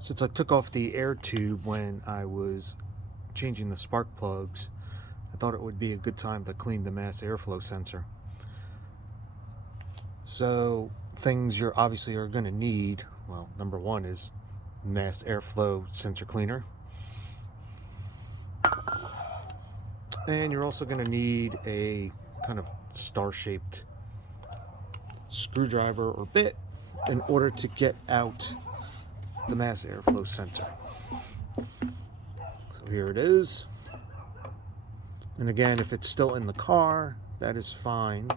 Since I took off the air tube when I was changing the spark plugs, I thought it would be a good time to clean the mass airflow sensor. So things you're obviously are going to need, well, number one is mass airflow sensor cleaner. And you're also going to need a kind of star-shaped screwdriver or bit in order to get out the mass airflow sensor. So here it is. And again, if it's still in the car, that is fine.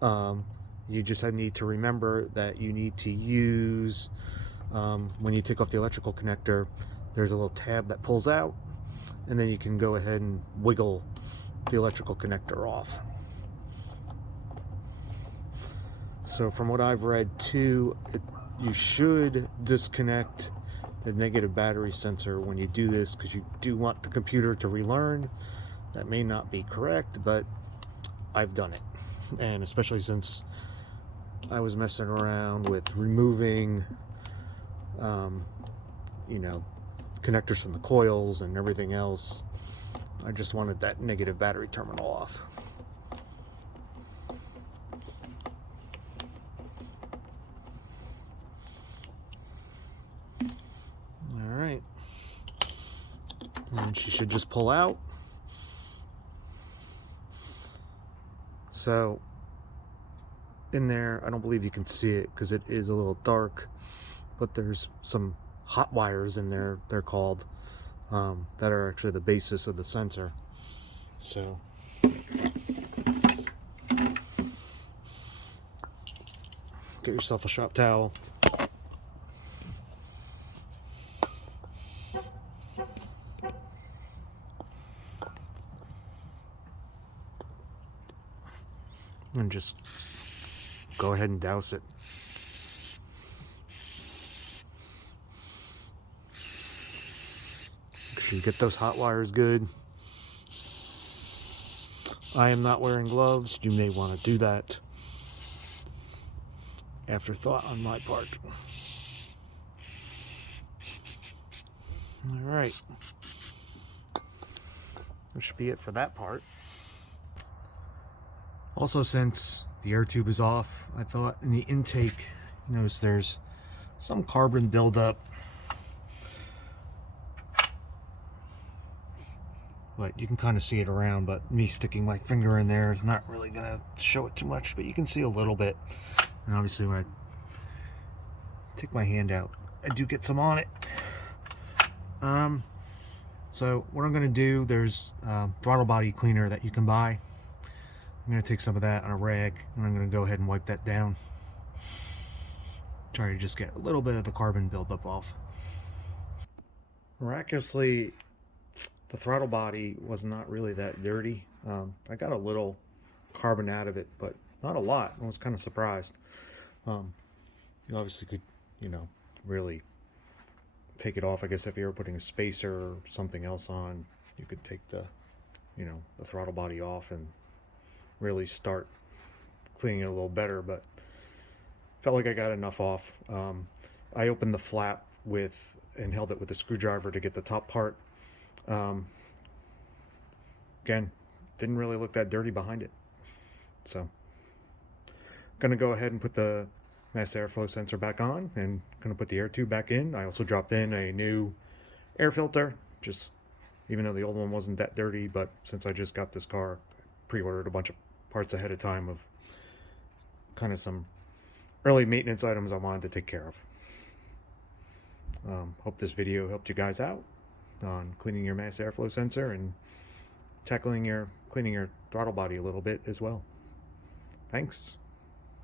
You just need to remember that you need to use, when you take off the electrical connector, there's a little tab that pulls out, and then you can go ahead and wiggle the electrical connector off. So from what I've read too, you should disconnect the negative battery sensor when you do this, because you do want the computer to relearn. That may not be correct, but I've done it. And especially since I was messing around with removing connectors from the coils and everything else, I just wanted that negative battery terminal off. Alright, and she should just pull out. So in there, I don't believe you can see it because it is a little dark, but there's some hot wires in there, they're called, that are actually the basis of the sensor. So get yourself a shop towel. And just go ahead and douse it. Make sure you get those hot wires good. I am not wearing gloves. You may want to do that. Afterthought on my part. All right. That should be it for that part. Also, since the air tube is off, I thought in the intake, notice there's some carbon buildup. But you can kind of see it around, but me sticking my finger in there is not really going to show it too much, but you can see a little bit. And obviously when I take my hand out, I do get some on it. So what I'm going to do, there's throttle body cleaner that you can buy. I'm going to take some of that on a rag, and I'm going to go ahead and wipe that down. Try to just get a little bit of the carbon buildup off. Miraculously, the throttle body was not really that dirty. I got a little carbon out of it, but not a lot. I was kind of surprised. You obviously could, really take it off. I guess if you were putting a spacer or something else on, you could take the, the throttle body off and really start cleaning it a little better, but felt like I got enough off. I opened the flap and held it with a screwdriver to get the top part. Again, didn't really look that dirty behind it. So I'm gonna go ahead and put the mass airflow sensor back on, and gonna put the air tube back in. I also dropped in a new air filter, just even though the old one wasn't that dirty, but since I just got this car, pre-ordered a bunch of parts ahead of time of kind of some early maintenance items I wanted to take care of. Hope this video helped you guys out on cleaning your mass airflow sensor and cleaning your throttle body a little bit as well. Thanks.